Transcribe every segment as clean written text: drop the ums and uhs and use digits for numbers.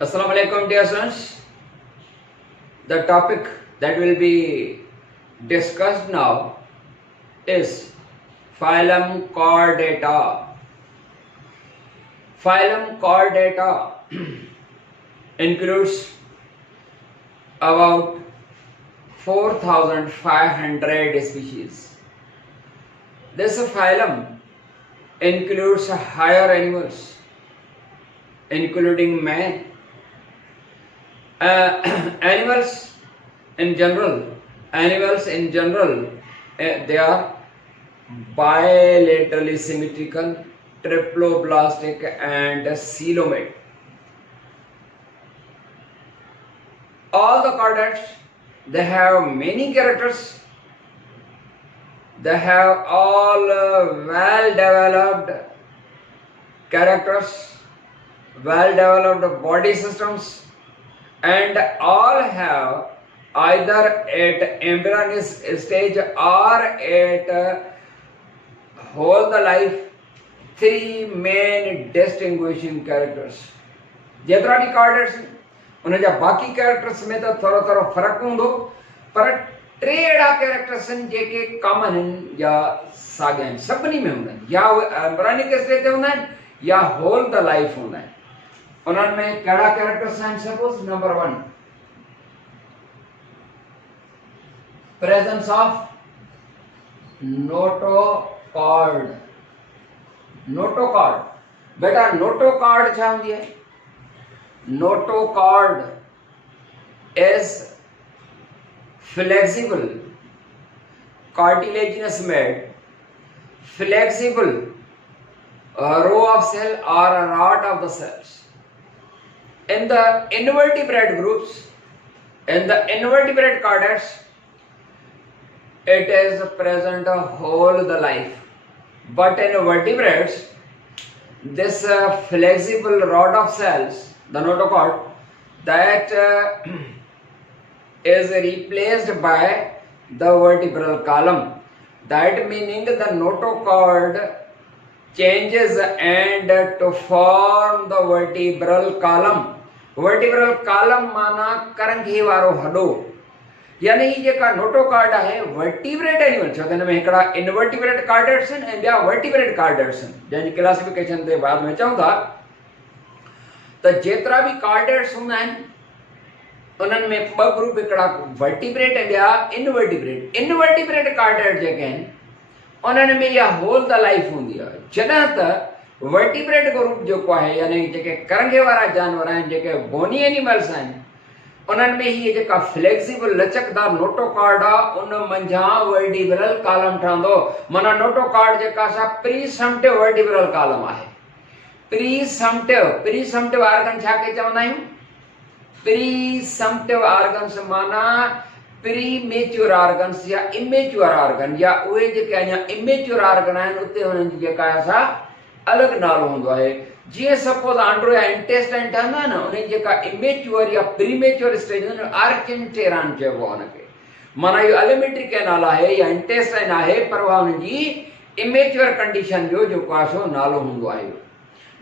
Assalamu alaikum dear students. The topic that will be discussed now is phylum Chordata. Phylum Chordata includes about 4,500 species. This phylum includes higher animals including man. Animals in general, they are bilaterally symmetrical, triploblastic and coelomate. All the chordates, they have many characters. They have all well-developed characters, well-developed body systems, and all have either at embryonic stage or at whole the life three main distinguishing characters. जेतिरा भी chordates उन जा बाकी characters में तो थोरो थोरो फर्क हूंदो, पर टे अहिड़ा कैरेक्टर्स आहिनि जेके कॉमन आहिनि या साॻिया आहिनि, सभिनी में हूंदा आहिनि, या उहे एम्ब्रियोनिक स्टेज ते हूंदा आहिनि या होल द लाइफ हूंदा आहिनि. उन्हनि में कहिड़ा कैरेक्टर्स आहिनि? Suppose number 1, presence of notochord. Notochord, बेटा नोटोकॉर्ड छा हूंदी आहे? Notochord is flexible cartilaginous made flexible row of cell or a rod of the cells. In the invertebrate groups, in the invertebrate chordates, it is present whole the life, but in vertebrates this flexible rod of cells, the notochord, that is replaced by the vertebral column. That meaning the notochord changes and to form the vertebral column. Vertebral column माना करंघी वारो हॾो. यानी ही जेका notochord आहे vertebrate animal, छो त हिन में हिकिड़ा invertebrate chordates आहिनि ऐं ॿिया वर्टिब्रेट कार्डेट्स आहिनि, जंहिंजी क्लासिफिकेशन ते बाद में चऊं था. त जेतिरा बि कार्डेट्स हूंदा आहिनि उन्हनि में ॿ ग्रुप, हिकिड़ा वर्टिब्रेट ऐं ॿिया इनवर्टिब्रेट. इनवर्टिब्रेट कार्डेट जेके आहिनि उन्हनि में इहा होल द लाइफ हूंदी आहे, जॾहिं त वर्टिब्रेट ग्रुप जेको आहे यानी जेके करंघे वारा जानवर आहिनि, जेके बोनी एनिमल्स आहिनि, उन्हनि में हीअ जेका फ्लेक्सिबल लचकदार नोटोकॉर्ड आहे उन मंझां वर्टिब्रल कॉलम ठहंदो. माना नोटोकॉर्ड जेका सा प्रीसम्प्टिव वर्टिब्रल कॉलम आहे. प्रीसम्प्टिव ऑर्गन छा के चवंदा आहियूं? प्रीसम्प्टिव ऑर्गन्स माना प्रीमेच्योर ऑर्गन्स या इमेच्योर ऑर्गन, या उहे जेके अञा इमेच्योर ऑर्गन आहिनि उते हुननि जी जेका असां अलॻि नालो हूंदो आहे. जीअं सपोज आंड्रो या इंटेस्टाइन ठहंदा आहिनि, उन जेका इमेच्योर या प्रीमेच्योर स्टेज हुन आर्किनटेरान चइबो आहे हुनखे. माना इहो एलिमेंट्री कैनाल आहे या इंटेस्टाइन आहे, पर उहा हुनजी इमेच्योर कंडीशन जो जेको आहे सो नालो हूंदो आहे.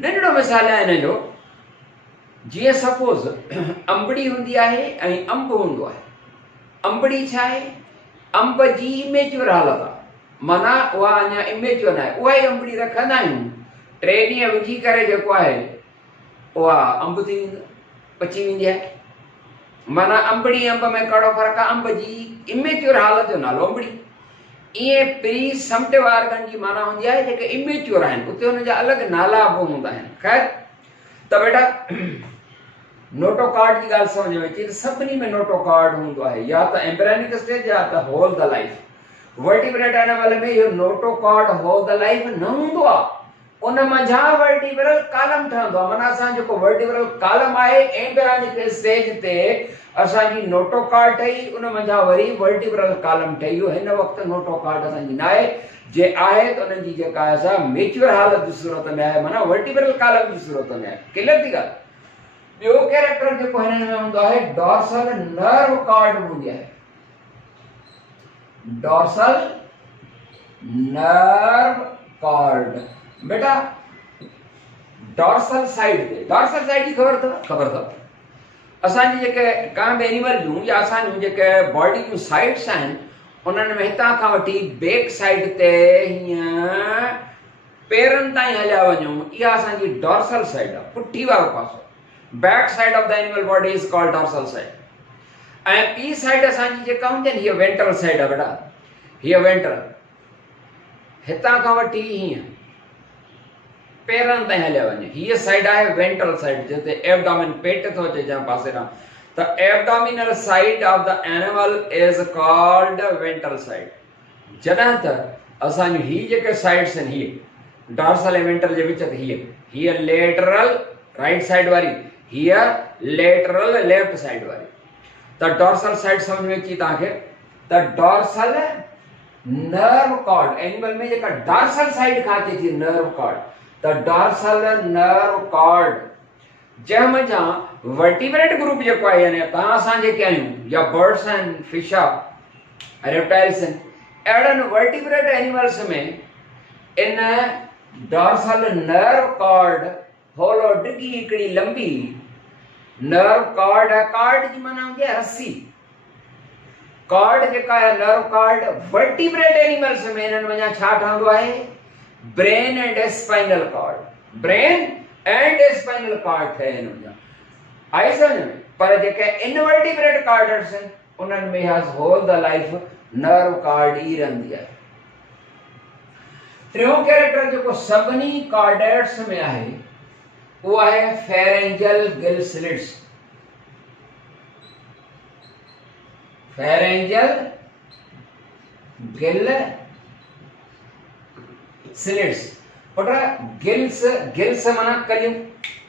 नंढड़ो मिसाल आहे हिन जो, जीअं सपोज अंबड़ी हूंदी आहे ऐं अंब हूंदो आहे. अंबड़ी छा आहे? अंब जी इमेच्योर हालत आहे, माना उहा अञा इमेच्योर न आहे. उहा ई अंबड़ी रखंदा आहियूं, 3 ॾींहं विझी करे जेको आहे उहा अंब थी वेंदो, पची वेंदी आहे. माना अंबड़ी अंब में कहिड़ो फ़र्क़ु आहे? अंब जी इमेच्योर हालत जो नालो अंबड़ी. ईअं प्रीसम्प्टिव ऑर्गन जी माना हूंदी आहे जेके इमेच्योर आहिनि, उते हुनजा अलॻि नाला बि हूंदा आहिनि. ख़ैर, त बेटा नोटोकॉर्ड जी ॻाल्हि सम्झ में अचे त सभिनी में नोटोकॉर्ड हूंदो आहे, या त एम्ब्रियोनिक स्टेज या त whole the life. Vertebrate animal में इहो नोटोकॉर्ड होल द लाइफ न हूंदो आहे, उन मंझां वर्टिब्रल कॉलम ठहंदो आहे. माना असां जेको वर्टिब्रल कॉलम आहे एम्ब्रियोनिक स्टेज ते असांजी नोटोकॉर्ड ठही, उन मंझां वरी वर्टिब्रल कॉलम ठही. हिन वक़्तु नोटोकॉर्ड असांजी न आहे. जे आहे त उन्हनि जी जेका असां मेच्योर हालत जी सूरत में आहे, माना वर्टिब्रल कॉलम जी सूरत में आहे. क्लियर थी ॻाल्हि? ॿियो कैरेक्टर जेको हिननि में हूंदो आहे डॉर्सल नर्व कॉर्ड हूंदी आहे. डॉर्सल नर्व कॉर्ड, बेटा डॉर्सल साइड ते, डॉर्सल साइड की खबर अथव? असांजी जेके का बि एनिमल जूं या असांजूं जेके बॉडी जूं साइड्स आहिनि उन्हनि में हितां खां वठी बैक साइड ते हीअं पेरनि ताईं हलिया वञूं, इहा असांजी डॉर्सल साइड आहे, पुठी वारो पासो। Back side of the animal body is called dorsal side. ऐं ॿी साइड असांजी जेका हूंदी आहे हीअ वेंट्रल साइड आहे बेटा, हीअ वेंट्रल, हितां खां वठी हीअं पेरनि ताईं हलिया वञे, हीअ साइड आहे वेंट्रल साइड, जिते एब्डोमेन पेट थो अचे जंहिं पासे खां। The abdominal side of the animal is called ventral side. जॾहिं त असांजी ही जेके साइड्स आहिनि, हीअ डॉर्सल ऐं वेंट्रल जे विच ते हीअ लेटरल राइट साइड वारी, हीअ लेटरल लेफ्ट साइड वारी। त डॉर्सल साइड समझ में अची तव्हांखे, त डॉर्सल नर्व कॉर्ड, एनिमल में जेका डॉर्सल साइड खां अचे थी नर्व कॉर्ड, त डॉर्सल नर्व कॉर्ड जंहिंमें वर्टिब्रेट ग्रुप जेको आहे, यानी तव्हां असां जेके आहियूं या बर्ड्स आहिनि, फिश आहे, रेप्टाइल्स आहिनि, अहिड़नि वर्टिब्रेट एनिमल्स में इन डॉर्सल नर्व कॉर्ड होलो डिघी हिकिड़ी लंबी नर्व कॉर्ड आहे। कॉर्ड जी माना हूंदी आहे रस्सी। कॉर्ड जेका आहे नर्व कॉर्ड वर्टिब्रेट एनिमल्स में इन्हनि में छा ठहंदो आहे, brain and spinal cord, brain and spinal cord थे इनमें आई समझ में। पर जेके इनवर्टिब्रेट कॉर्डर्स आहिनि उन्हनि में whole the life nerve cord ई रहंदी आहे। टियों कैरेक्टर जेको सभिनी कॉर्डेट्स में आहे वो आहे pharyngeal gill slits. Pharyngeal gill slits, put gills, gills माना कलियूं,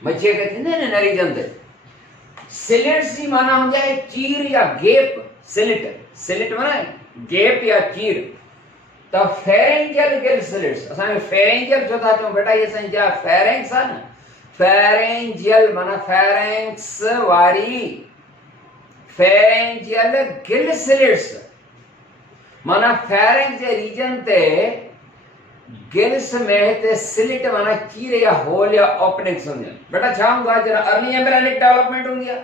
मच्छी के थींदे ने नरी जंदे। स्लिट्स जी माना हो जाए चीर या गेप, स्लिट, स्लिट माना गेप या चीर। तो फेरेंजियल गिल स्लिट्स, असां फेरेंजियल जो था चऊं बेटा, ये असां जा फेरेंक्स है ना, फेरेंजियल माना फेरेंक्स वारी, फेरेंजियल गिल स्लिट्स माना फेरेंक्स जे रीजन ते गिल्स में ते स्लिट माना चीर या होल या ओपनिंग्स होंगे। बेटा छा होगा जरा अर्ली एम्ब्रियोनिक डेवलपमेंट होंगी है,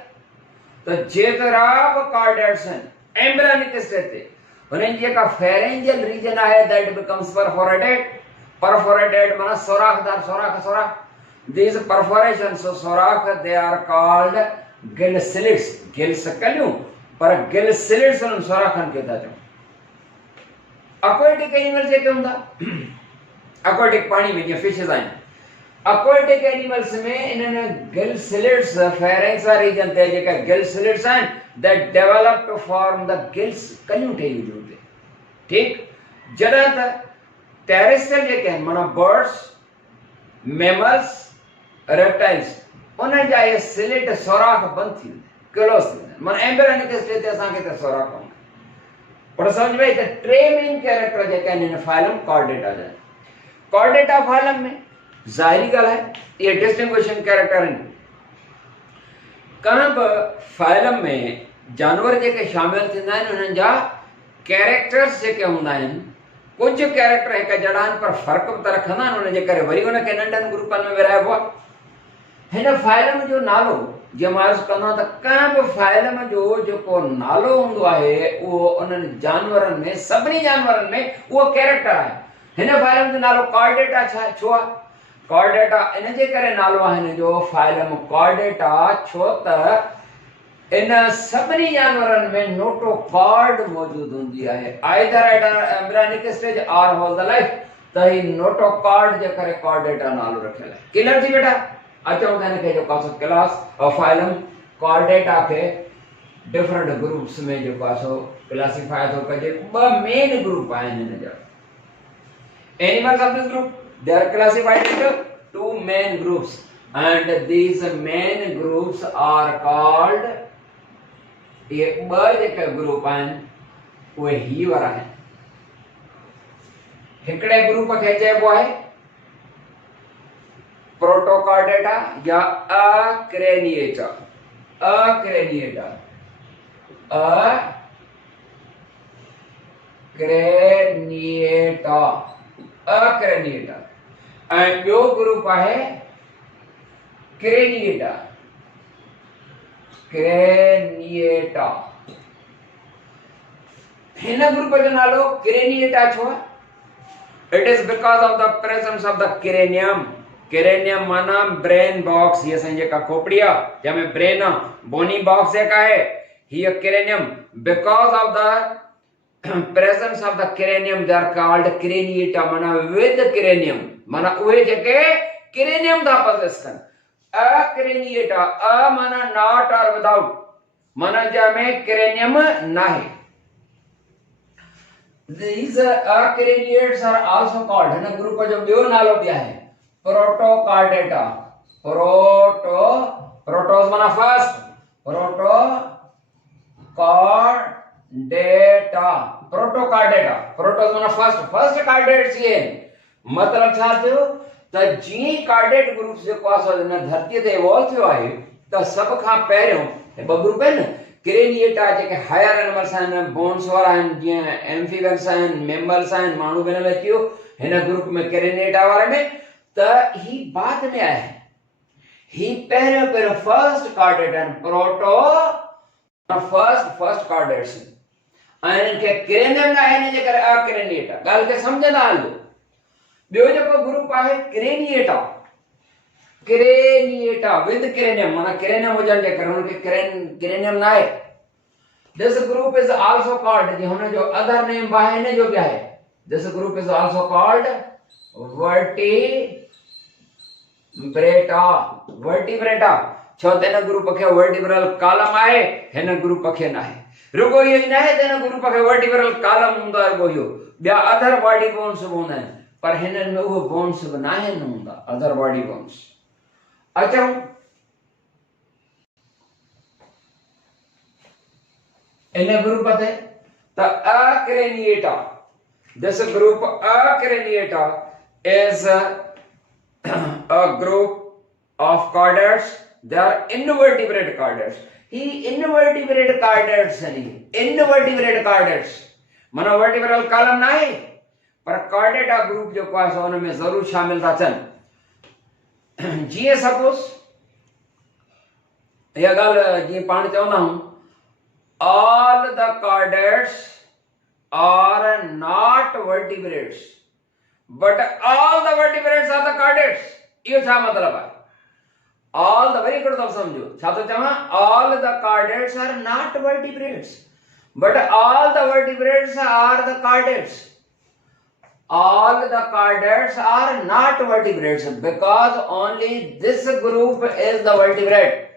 तो जेतरा ब कॉर्डेट्स हैं एम्ब्रियोनिक स्टेज ते उन्हें जेका फेरेंजियल रीजन है दैट बिकम्स परफोरेटेड। परफोरेटेड माना सोराखदार, सोराख सोराख, these perforations so सोराख they are called gill slits। Gills कलियूं पर गिल स्लिट्स उन सोराखन के था चऊं। aquatic एनिमल जेके हुंदा, aquatic पानी में जीअं फिशेस आहिनि, aquatic एनिमल्स में इन्हनि गिल स्लिट्स फेरेंक्स वारी रीजन ते जेका गिल स्लिट्स आहिनि that develop to form the gills, कलियूं ठही वञूं ते, ठीक। जॾहिं त टेरेस्ट्रियल जेके आहिनि माना बर्ड्स, मैमल्स, रेप्टाइल्स, उन जा ये स्लिट सोराख बंद थी वेंदा, क्लोज थी वेंदा, माना एम्ब्रियोनिक स्टेज ते असांखे त सोराख हूंदा। पर समझ में त टे मेन कैरेक्टर जेके आहिनि इन फाइलम कॉर्डेटा जा। कॉर्डेटा फाइलम में ज़ाहिरी ॻाल्हि आहे ये डिस्टिंग्विशिंग कैरेक्टर आहिनि। कंहिं बि फाइलम में जानवर जेके शामिल थींदा आहिनि उन्हनि जा कैरेक्टर्स जेके हूंदा आहिनि, कुझु कैरेक्टर हिक जहिड़ा आहिनि पर फ़र्क़ु बि त रखंदा आहिनि, उनजे करे वरी उनखे नंढनि ग्रुपनि में विरहाइबो आहे। हिन फाइलम जो नालो जीअं मां अर्ज़ु कंदो आहियां त कंहिं बि फाइलम जो जेको नालो हूंदो आहे उहो उन्हनि जानवरनि में, सभिनी जानवरनि में उहो कैरेक्टर आहे। हिन फाइलम जो नालो कॉर्डेटा छो आहे? कॉर्डेटा इन जे करे नालो आहे हिन जो फाइलम कॉर्डेटा, छो त इन सभिनी जानवरनि में नोटोकॉर्ड मौजूद हूंदी आहे, आइदर एट एम्ब्रियोनिक स्टेज और होल द लाइफ। त ही नोटोकॉर्ड जे करे कॉर्डेटा नालो रखियल आहे। क्लियर थी बेटा? अचो त हिनखे जेको आहे क्लास और फाइलम कॉर्डेटा खे डिफरेंट ग्रुप्स में जेको आहे सो क्लासिफाई थो कजे। ॿ मेन ग्रुप आहिनि हिन जा। Animals of this group they are classified into two main groups and these main groups are called, ये ॿ जेके ग्रुप आहिनि उहे ही वारा आहिनि। हिकिड़े ग्रुप खे चइबो आहे प्रोटोकॉर्डेटा या अक्रेनिएटा। अक्रेनिएटा, अक्रेनिएटा, अक्रेनिएटा। ऐं ॿियो ग्रुप आहे क्रेनिएटा। क्रेनिएटा। हिन ग्रुप जो नालो क्रेनिएटा छो है? It is because of the presence of the cranium. Cranium माना ब्रेन बॉक्स, ये संजय का खोपड़िया जैमें ब्रेन बोनी बॉक्स है का है here cranium. Because of the presence of the cranium they are called craniata, माना with cranium, माना उहे जेके cranium दा possession. A craniata, a माना not or without, माना जैमें cranium ना है. These craniates are also called, है ना, ग्रुप का जो ब्यो नालो दिया है प्रोटोकार्डेटा. प्रोटोस माना फर्स्ट, प्रोटोकार्डेटा, प्रोटोकार्डेटा. प्रोटोस माना फर्स्ट कार्डेट्स ये मतलब छा थियो त जी कार्डेट ग्रुप से पास न धरती ते इवॉल्व थियो आहे त सब खां पहिरियों ब ग्रुप है न क्रेनिएटा जेके हायर एनिमल्स आहिनि, बोन्स वारा आहिनि, जीअं एम्फीबियंस आहिनि, मेमल्स आहिनि, माण्हू बि न अचियो हिन ग्रुप में क्रेनिएटा वारे में, त ही बाद में आया है. ही पहिरियों फर्स्ट कार्डेट आहिनि, प्रोटो फर्स्ट कार्डेट्स आहिनि, इनखे क्रेनियम न आहे, हिन जे करे अक्रेनिएटा. ॻाल्हि खे सम्झंदा हलो. ॿियो जेको ग्रुप आहे क्रेनिएटा, क्रेनिएटा विद क्रेनियम, माना क्रेनियम हुजण जे करे उनखे क्रेनियम ना है. This group is also called, जी हुन जो अदर नेम आहे हिन जो बि आहे. This group is also called Vertebrata. Vertebrata छो त हिन ग्रुप खे वर्टिब्रल कॉलम आहे, हिन ग्रुप खे ना आहे. रुगो इहो ई न आहे त हिन ग्रुप खे वर्टिब्रल कॉलम हूंदो आहे, रुगो इहो ॿिया अदर बॉडी बोन्स हूंदा आहिनि, पर हिननि में उहो बोन्स बि न आहिनि हूंदा अदर बॉडी बोन्स. अच्छा, इन ग्रुप ते त Acraniata, this group Acraniata is a group of chordates. They are invertebrate chordates. ही invertebrate chordates है, invertebrate chordates माना वर्टिब्रल कॉलम ना है, पर chordata ग्रुप जो पास है उनमें जरूर शामिल था चन. जीअं सपोज यह ॻाल्हि जीअं पाण चवंदा हूं, all the chordates are not vertebrates but all the vertebrates are the chordates. इहो छा मतलब है? all the, very good तो समझो छा तो चवां, all the chordates are not vertebrates but all the vertebrates are the chordates. All the chordates are not vertebrates because only this group is the vertebrate.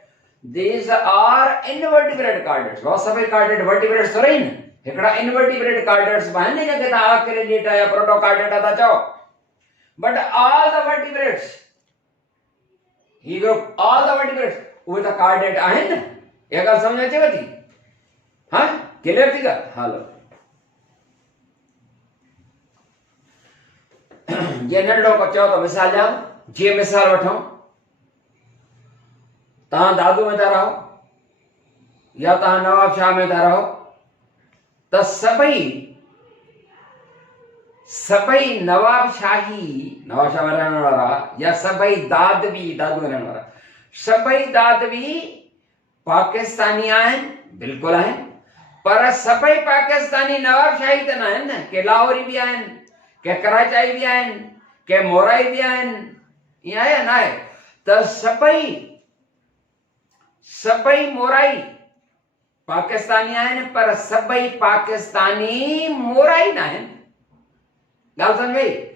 These are invertebrate chordates. वो सभी chordate vertebrates तो रही न, हिकड़ा invertebrate chordates बाहर नहीं जगह था अक्रेनिएटा या प्रोटोकार्डेटा था चाहो. But all the vertebrates, he group all the vertebrates वो तो chordate आहिनि न. ये ॻाल्हि समझ अचेव थी? हाँ क्लियर थी ॻाल्हि? हालो जे नंढो को चओ त मिसाल ॾियां, जीअं मिसाल वठूं, तव्हां दादू में था रहो या तव्हां नवाब शाह में था रहो, त सभई नवाब शाह में रहण वारा या सभई दादवी दादू में रहण वारा, सभई दादवी पाकिस्तानी आहिनि, बिल्कुलु आहिनि, पर सभई पाकिस्तानी नवाब शाही त न आहिनि न. के लाहौरी बि आहिनि, के कराचाई भी आहिनि, के मोराई भी आहिनि, ईअं आहे या न आहे? त सभई मोराई पाकिस्तानी आहिनि, पर सभई पाकिस्तानी मोराई न आहिनि. ॻाल्हि सम्झ में?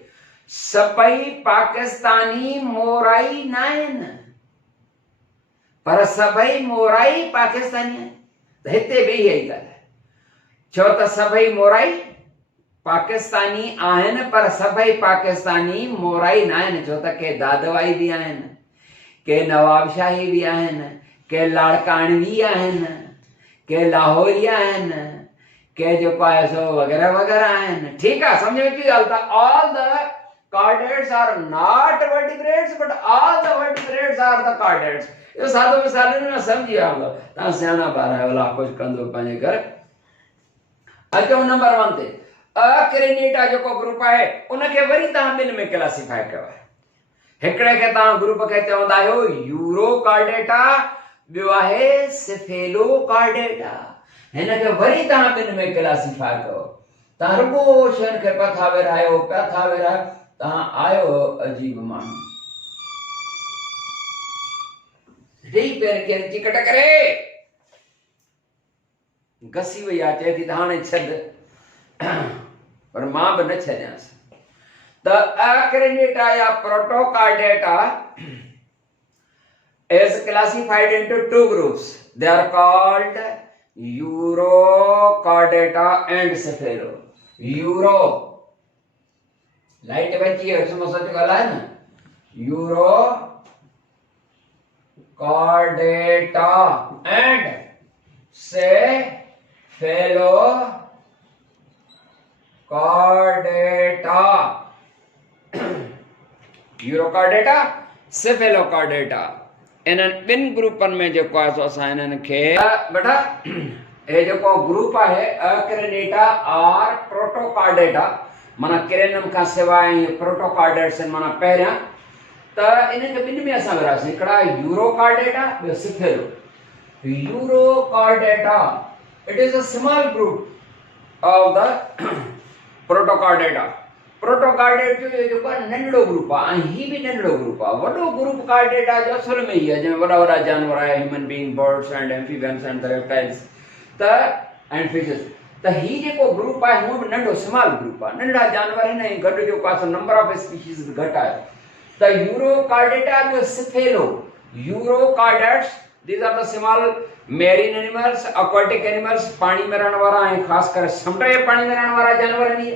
सभई पाकिस्तानी मोराई न आहिनि, पर सभई मोराई पाकिस्तानी आहिनि. त हिते बि इहा ई ॻाल्हि आहे, छो त सभई मोराई पाकिस्तानी आहिनि, पर सभई पाकिस्तानी मोराई न आहिनि. छो त के दादवाई बि आहिनि, के नवाबशाही बि आहिनि, के लाड़काणवी आहिनि, के लाहौरी आहिनि, के जेको आहे सो वग़ैरह वग़ैरह आहिनि. ठीकु आहे, सम्झ में की ॻाल्हि? त all the chordates are not vertebrates but all the vertebrates are the chordates. इहो सादो मिसाल में सम्झी विया हूंदव, तव्हां सियाणा ॿार आहियो, अलाह कुझु कंदो पंहिंजे घर. अचो नंबर 1 ते, अक्रेनिएटा जेको ग्रुप आहे उनखे वरी तव्हां ॿिनि में क्लासिफाई कयो आहे. हिकिड़े खे तव्हां ग्रुप खे चवंदा आहियो यूरोकार्डेटा, ॿियो आहे सेफेलोकार्डेटा। हिन खे वरी तव्हां ॿिनि में क्लासिफाई कयो। तव्हां रुगो शयुनि खे पिया था विरहायो, तव्हां आयो अजीब माण्हू। ॾेई पेर केरु चिकट करे घसी वई आहे, चए थी त हाणे छॾ, पर मां बि न छॾियांसि। The Acrindata या Protocardata is classified into two groups. They are called Eurocardata and Cephalo. Euro light बची है, उसमें सच गला है ना। Eurocardata and Cephalocardiata. यूरोकार्डेटा, सेफेलोकार्डेटा, इन्हनि ॿिनि ग्रुपनि में जेको आहे सो असां इन्हनि खे बेटा हे जेको ग्रुप आहे अक्रिनेटा और प्रोटोकार्डेटा, माना क्रेनम खां सवाइ प्रोटोकार्डेट्स माना पहिरियां, त इन्हनि खे ॿिनि में असां विरासीं। हिकिड़ा यूरोकार्डेटा, ॿियो cephalo. Urochordata it is a small group of the Protochordata. Protochordate जो जेको आहे नंढड़ो ग्रुप आहे, ऐं ही बि नंढड़ो ग्रुप आहे। वॾो ग्रुप कार्डेटा जो असल में ही आहे, जंहिंमें वॾा वॾा जानवर आहे, human being, birds and amphibians and reptiles त एंड फिशेस। त ही जेको ग्रुप आहे उहो बि नंढो स्मॉल ग्रुप आहे, नंढड़ा जानवर आहिनि, ऐं गॾु जेको आहे नंबर ऑफ स्पीशीज़ घटि आहे। त यूरोकार्डेटा ॿियो cephalo. Urochordates these are the small marine animals, aquatic animals, पानी में रहण वारा ऐं ख़ासि करे समुंड जे पाणी में रहण वारा जानवर आहिनि।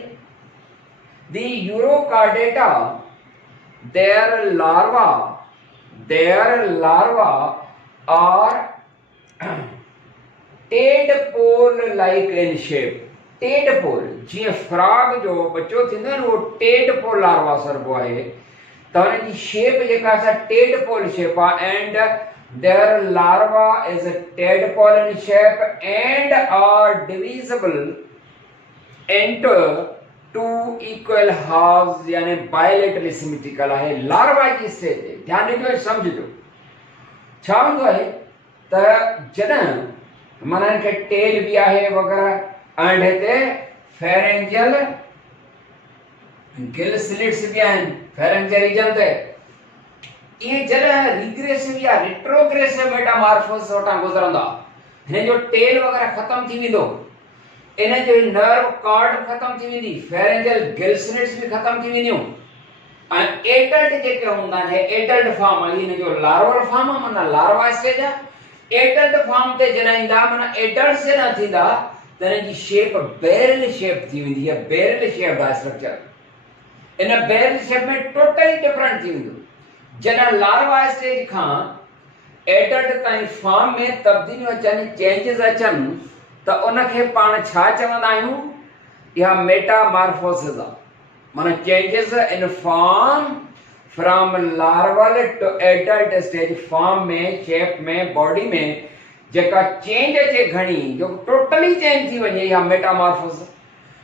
The Eurocardata, their larva are tadpole-like in shape. Tadpole, जीअं फ्रॉग जो बच्चो थींदो आहे न, उहो tadpole larva सरबो आहे, त हुन जी शेप जेका आहे tadpole शेप आहे, and their larva is a tadpole in shape and are divisible into two equal halves, यानी bilaterally symmetrical आहे। लार्वा जी स्टेज ध्यान ॾिजो, समझजो छा हूंदो आहे त जॾहिं माना इनखे टेल बि आहे वग़ैरह, एंड हिते फेरेंजियल गिल स्लिट्स बि आहिनि फेरेंजियल रीजन ते। इहे जॾहिं रिग्रेसिव या रिट्रोग्रेसिव मेटामॉर्फोसिस वटां गुज़रंदा, हिन जो टेल वग़ैरह ख़तम थी वेंदो, इन जो नर्व कॉर्ड खत्म थी वेंदी, फेरेंजियल गिल स्लिट्स भी खत्म थी वेंदियूं, ऐं एडल्ट जेके हूंदा आहिनि, एडल्ट फॉर्म आहे, इन जो लार्वल फॉर्म आहे, माना लार्वा स्टेज आहे। एडल्ट फॉर्म ते जॾहिं ईंदा, माना एडल्ट्स जॾहिं थींदा, त इन जी शेप बैरल शेप थी वेंदी आहे। बैरल शेप आहे स्ट्रक्चर, इन बैरल शेप में टोटली डिफरेंट थी वेंदो। जॾहिं लार्वा स्टेज खां एडल्ट ताईं फॉर्म में तब्दीलियूं अचनि, चेंजिस अचनि, त उनखे पाण छा चवंदा आहियूं? इहा मेटामॉर्फोसिस आहे, माना changes in form from larval to adult stage. Form में, शेप में, बॉडी में जेका चेंज अचे घणी, जो टोटली चेंज थी वञे, इहा मेटामॉर्फोसिस।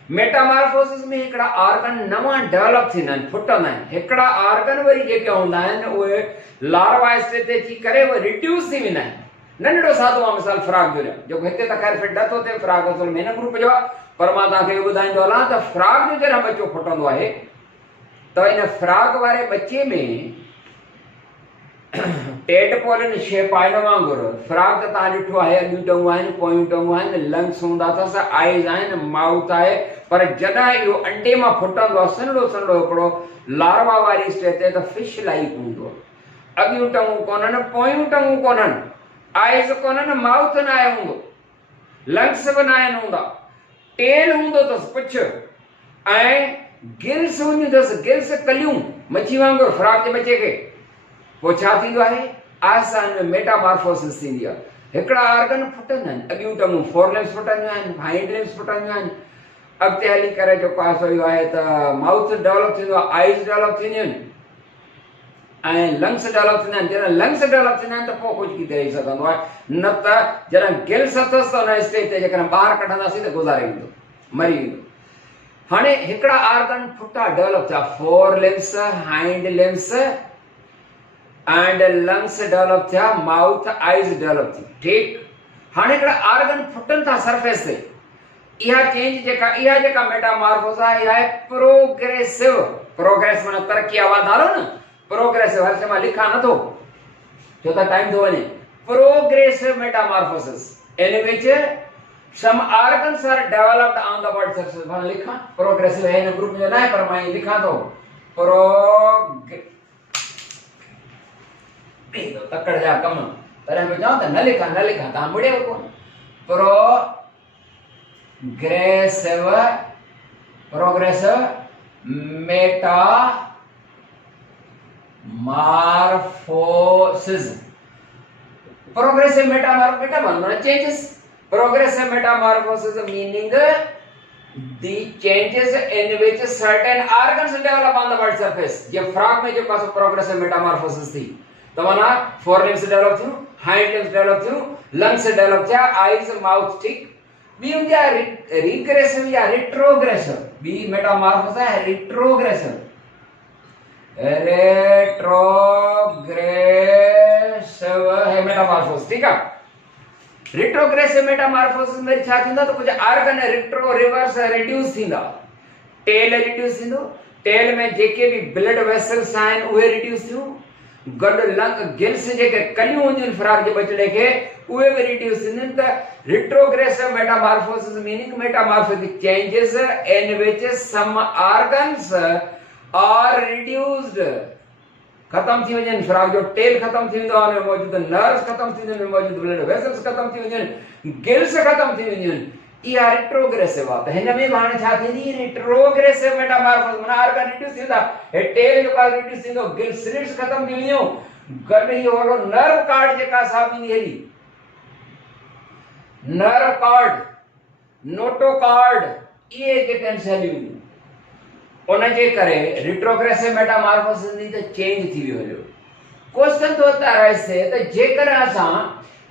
मेटामॉर्फोसिस में हिकिड़ा ऑर्गन नवां डेवलप थींदा आहिनि, फुटंदा आहिनि। हिकिड़ा ऑर्गन वरी जेके हूंदा आहिनि उहे लार्वा स्टेज ते अची करे उहे रिड्यूस थी वेंदा आहिनि। नंढड़ो साधो आहे, मिसाल फ्रॉग जो, जेको हिते त ख़ैर फिट नथो थिए, फ्रॉग असल में हिन ग्रुप जो आहे, पर मां तव्हांखे इहो ॿुधाईंदो हलां त फ्रॉग जो जॾहिं बच्चो फुटंदो आहे, त इन फ्रॉग वारे बच्चे में टेडपोल इन शेप आहे, हिन वांगुरु। फ्रॉग त तव्हां ॾिठो आहे, अॻियूं टंगूं आहिनि, पोयूं टंगूं आहिनि, लंग्स हूंदा अथसि, आइज़ आहिनि, माउथ आहे, पर जॾहिं इहो अंडे मां फुटंदो आहे, सनड़ो सनड़ो हिकिड़ो लार्वा वारी स्टेज ते, त फिश लाइक हूंदो आहे। अॻियूं टंगूं कोन्हनि, पोयूं टंगूं कोन्हनि, आइज़ कोन्हनि, माउथ न आहे हूंदो, लंग्स बि न आहिनि हूंदा, टेल हूंदो अथसि पुछ, ऐं गिल्स हूंदियूं अथसि, गिल्स कलियूं मच्छी वांगुरु फ्रॉग जे बच्चे खे। पोइ छा थींदो आहे? आहिस्ता हिन में मेटामॉर्फोसिस थींदी आहे। हिकिड़ा ऑर्गन फुटंदा आहिनि, अॻियूं टंगूं फोरलिम्स फुटंदियूं आहिनि, हाइंड लिम्स फुटंदियूं आहिनि, अॻिते हली करे जेको आहे सो इहो आहे त माउथ डेवलप थींदो आहे, आइज़ डेवलप थींदियूं आहिनि, ऐं लंग्स डेवलप थींदा आहिनि। जॾहिं लंग्स डेवलप थींदा आहिनि त पोइ कुझु थी रही सघंदो आहे, न त जॾहिं गिल्स अथसि त हुन स्टेज ते जेकॾहिं ॿाहिरि कढंदासीं त गुज़ारे वेंदो, मरी वेंदो। हाणे हिकिड़ा ऑर्गन फुटा डेवलप थिया, four limbs, hind limbs and lungs develop थिया, माउथ आइज डेवलप थी। ठीक, हाणे हिकिड़ा ऑर्गन फुटनि था सरफेस ते। इहा चेंज जेका मेटामॉर्फोसिस आहे, इहा आहे प्रोग्रेसिव। प्रोग्रेस माना तरक्की, वाधारो न। प्रोग्रेसिव हर शइ मां लिखां नथो छो त टाइम थो वञे। Progressive Metamorphosis in which some organs are developed on the body surface। मां लिखां प्रोग्रेसिव है, इन ग्रुप में ना है, पर मैं लिखां तो तकड़ जा कम पर हम जाओ तो न लिखा ता मुड़े को progressive Metamorphosis. Progressive Metamorphosis changes। Progressive metamorphosis meaning the changes in which certain organs develop on the body surface। ये frog में जो का progressive metamorphosis थी, तो माना forelimbs develop थी, hind limbs develop थी, lungs develop थी, eyes, mouth। ठीक, भी उनका regressive या retrogressive भी metamorphosis है, retrogressive है metamorphosis। ठीक है, रिट्रोग्रेसिव मेटामॉर्फोसिस में छा थींदा तो कुछ ऑर्गन रिट्रो रिवर्स रिड्यूस थींदा। टेल रिड्यूस थींदो, टेल में जेके भी ब्लड वेसल्स आहिनि उहे रिड्यूस थियूं, गड लंग गिल्स जेके कलियूं हुंदियूं फ्रॉग जे बचड़े खे उहे भी रिड्यूस थींदियूं। त retrogressive metamorphosis meaning metamorphic changes in which some organs are reduced, खत्म थी वजन। फ्रॉग जो टेल खत्म थी वेंदो आहे, मौजूद नर्व्स खत्म थी वेंदियूं, मौजूद ब्लड वेसल्स खत्म थी वेंदियूं, गिल्स खत्म थी वेंदियूं। इहा रिट्रोग्रेसिव आहे। त हिन में हाणे छा थींदी, रिट्रोग्रेसिव मेटामॉर्फोसिस माना ऑर्गन रिड्यूस थींदा। हे टेल जो का रिड्यूस थींदो, गिल्स स्लिट्स खत्म थी वेंदियूं, गड ही होलो नर्व कार्ड जेका साफ थींदी हेली, नर्व कार्ड, नोटोकार्ड, इहे जेके सेलियूं उन जे करे रिट्रोग्रेसिव मेटामॉर्फोसिस नी त चेंज थी वियो। क्वेश्चन तो अराइज थिए त जेकर असां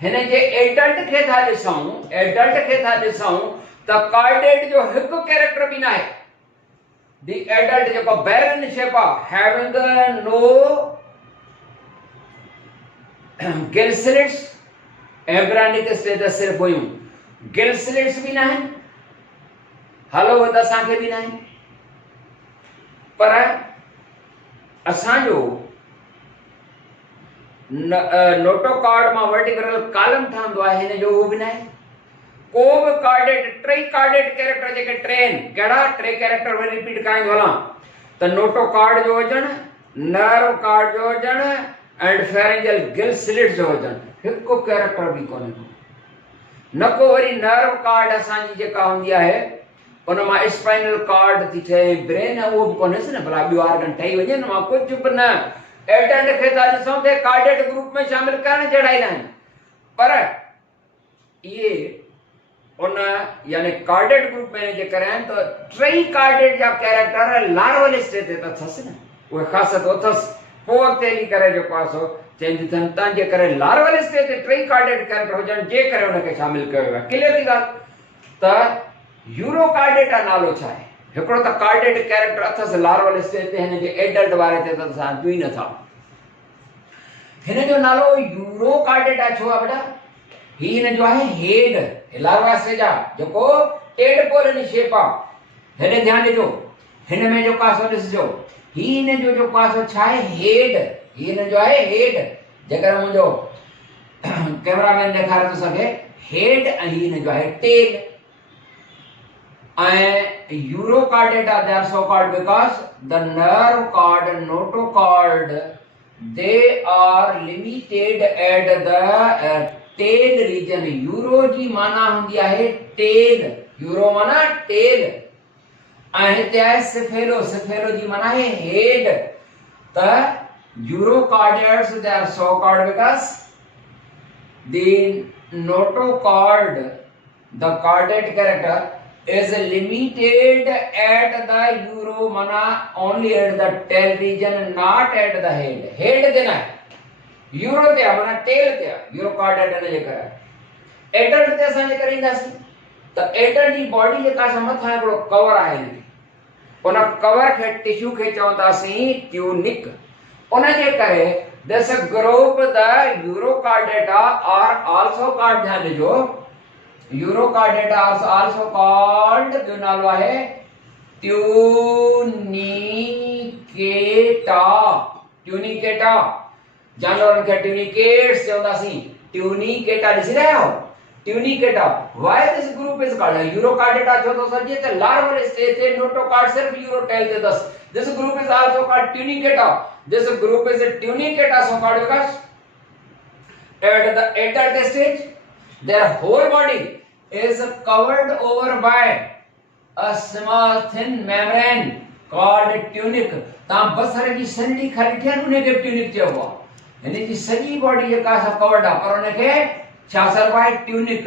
हिन जे एडल्ट खे था ॾिसूं त कार्डेट जो हिकु कैरेक्टर बि न आहे। द एडल्ट जेको बैरन शेप आहे, having no gill slits, embryonic stage त सिर्फ हुयूं, गिल स्लिट्स बि न आहिनि, हलो त असांखे बि न आहिनि। पर असांजो नोटोकार्ड मां वर्टिकल कॉलम ठहंदो आहे, हिन जो उहो बि न आहे। को बि कार्डेट, टे कार्डेट कैरेक्टर जेके ट्रेन कहिड़ा टे कैरेक्टर में रिपीट कराईंदो हलां त नोटोकार्ड जो हुजनि, नर्व कार्ड जो हुजनि एंड फेरेंजियल गिल स्लिट जो हुजनि, हिकु कैरेक्टर बि कोन्हे। न को वरी नर्व कार्ड असांजी जेका हूंदी आहे उन मां स्पाइनल कार्ड थी ठहे, ब्रेन उहो बि कोन्हेसि न, भला ॿियो ऑर्गन ठही वञे न, मां कुझु बि न। एडल्ट खे था ॾिसूं त कार्डेट ग्रुप में शामिल करण जहिड़ा ई न आहिनि, पर इहे उन यानी कार्डेट ग्रुप में जेकर आहिनि त टई कार्डेट जा कैरेक्टर लार्वल स्टेज ते त अथसि न, उहे ख़ासियत अथसि। पोइ अॻिते हली करे जेको आहे सो चेंज थियनि था, जे करे लार्वल स्टेज ते टई कार्डेट कैरेक्टर हुजनि जे करे उनखे शामिल कयो वियो। क्लियर थी ॻाल्हि? त यूरोकार्डेट नालो छा आहे? हिकिड़ो त कार्डेट कैरेक्टर अथसि लार्वल स्टेज ते, हिन जे एडल्ट वारे ते त असां अचूं ई नथा। हिन जो नालो यूरोकार्डेट आहे, छो आहे बेटा? ही हिन जो आहे हेड, लार्वा स्टेज आहे जेको टेडपोल जी शेप आहे। हिन ध्यानु ॾिजो, हिन में जो कासो ॾिसजो, ही हिन जो कासो छा आहे, हेड। ही हिन जो आहे हेड, जेकर मुंहिंजो कैमरामैन ॾेखारे थो सघे, हेड ऐं ही हिन जो आहे tell. And Eurocardata, they are so called because the nerve cord, notochord, they are limited at the tail region. Euro ji mana hundi hai tail, euro mana tail, and it is cephalo, cephalo ji mana hai head. The Eurocardates, they are so called because the notochord, the cardate character, is limited at the euromana only at the tail region, not at the head. Head देना है, euro ते मना tail ते, eurocardate ने जेकर adult ते असां जेकर ईंदासीं त adult जी बॉडी जे का मथां हिकिड़ो कवर आहे हिनखे, उन कवर खे टिश्यू खे चवंदासीं ट्यूनिक। उन जे करे This group, the Eurochordata are also called, ध्यान दीजो, Eurochordata are also called, जो नालो है ट्यूनिकेटा, जानवरन खे ट्यूनिकेट्स चवंदासीं, ट्यूनिकेटा ॾिसी रहिया आहियो, Tunicata. Why this group is called Eurochordata? छो तो सर ये लार्वल स्टेज थे, नोटोकॉर्ड सिर्फ यूरोटेल थे दस। This group is also called tunicata. This group is a tunicata so called because at the adult stage their whole body is covered over by a small thin membrane called tunic. ता बसर की सनडी खाली थे उन्हें के tunic चयो यानी जी सजी बॉडी जेका सा कवर्ड आ पर उन्हें के छा सर by tunic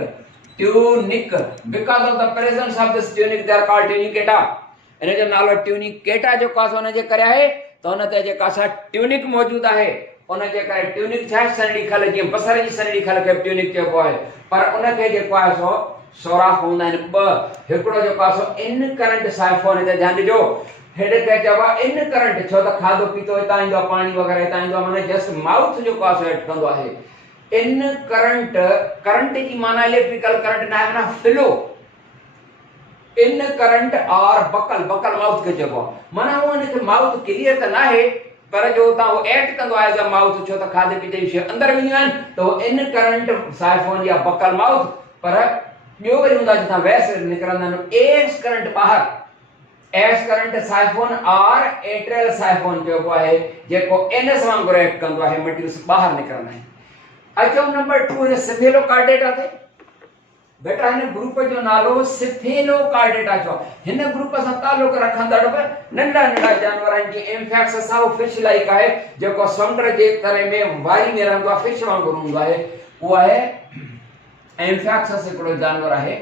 because of the presence of this tunic they are called tunicata. इन जो नालो ट्यूनिकेटा जो कास उन जे करे है तो उन ते जेका सा ट्यूनिक मौजूद है उन जे करे ट्यूनिक छा सनडी खल जी बसर जी सनडी खल के ट्यूनिक चयो है पर उन के जे को सो सोराख होंदा है ब एकड़ो जो कासो इन करंट साइफोन ते ध्यान दीजो हेड के जवा इन करंट छो तो खादो पीतो हितां इंदो पानी वगैरह हितां इंदो माने जस्ट माउथ जो कासो हेड कंदो है इन करंट की माना इलेक्ट्रिकल करंट ना है ना फ्लो इन करंट और बकल माउथ के चबो माना वो ने माउथ क्लियर त ना है पर जो ता वो एक्ट कंदो है एज अ माउथ छो त खादे पीते शे अंदर विनियन तो इन करंट साइफोन या बकल माउथ पर बियो वरी हुंदा जथा वैस निकरंदा एक्स करंट बाहर एक्स करंट साइफोन और एट्रियल साइफोन चबो है जेको एनएस वांगुर एक्ट कंदो है मटेरियल्स बाहर निकरंदा है। अच्छा नंबर 2 है सेफेलोकार्डेटा थे बेटा इन ग्रुप जो नालो सेफेलोकार्डेटा छो इन ग्रुप सा ताल्लुक रखंदा नंढा नंढा जानवर जी एम्फैक्स साउ फिश लाइक है जेको समुंड जे तरह में वारी में रहंदो फिश वांगुर हूंदो है वो है एम्फैक्स हिकड़ो जानवर है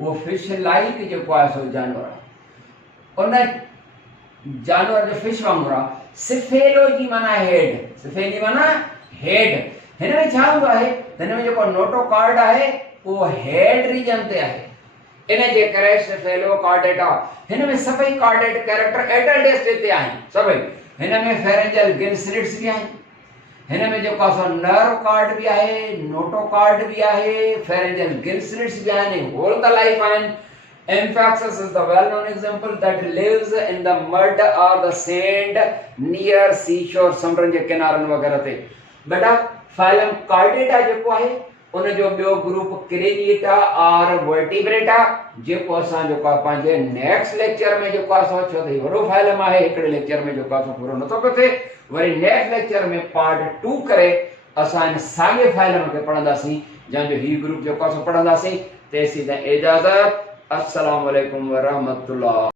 वो फिश लाइक जेको है सो जानवर उन जानवर जो फिश वांगुर सेफेलो जी माना हेड सेफेली माना हेड हिन में छा हूंदो है हिन में जेको नोटोकॉर्ड है वो हेड रीजन ते है इन जे करे सेफेलोकार्डेटा हिन में सभई कार्डेट कैरेक्टर एडल्ट स्टेज ते आहिनि सभई हिन में फेरेंजियल गिनस्लिट्स भी आहिनि हिन में जेको सो नर्व कार्ड भी आहे नोटोकॉर्ड भी आहे फेरेंजियल गिनस्लिट्स भी आहिनि होल द लाइफ आहिनि। Amphiaxis is the well-known example that lives in the mud or the sand near seashore समुंड जे किनारनि वगैरह ते बेटा फाइलम कार्डेटा जेको आहे उन जो बियो ग्रुप क्रेनिएटा और वर्टिब्रेटा जेको असां जो का पांजे नेक्स्ट लेक्चर में जो का सो छो थई वडो फाइलम आहे एकड़े लेक्चर में जो का सो पूरो नथो पथे वरी नेक्स्ट लेक्चर में पार्ट 2 करे असां इन सागे फाइलम के पढ़ंदासीं जहां जो ही ग्रुप जो का सो पढ़ंदासीं तेसी द इजाजत अस्सलाम वालेकुम व रहमतुल्लाह।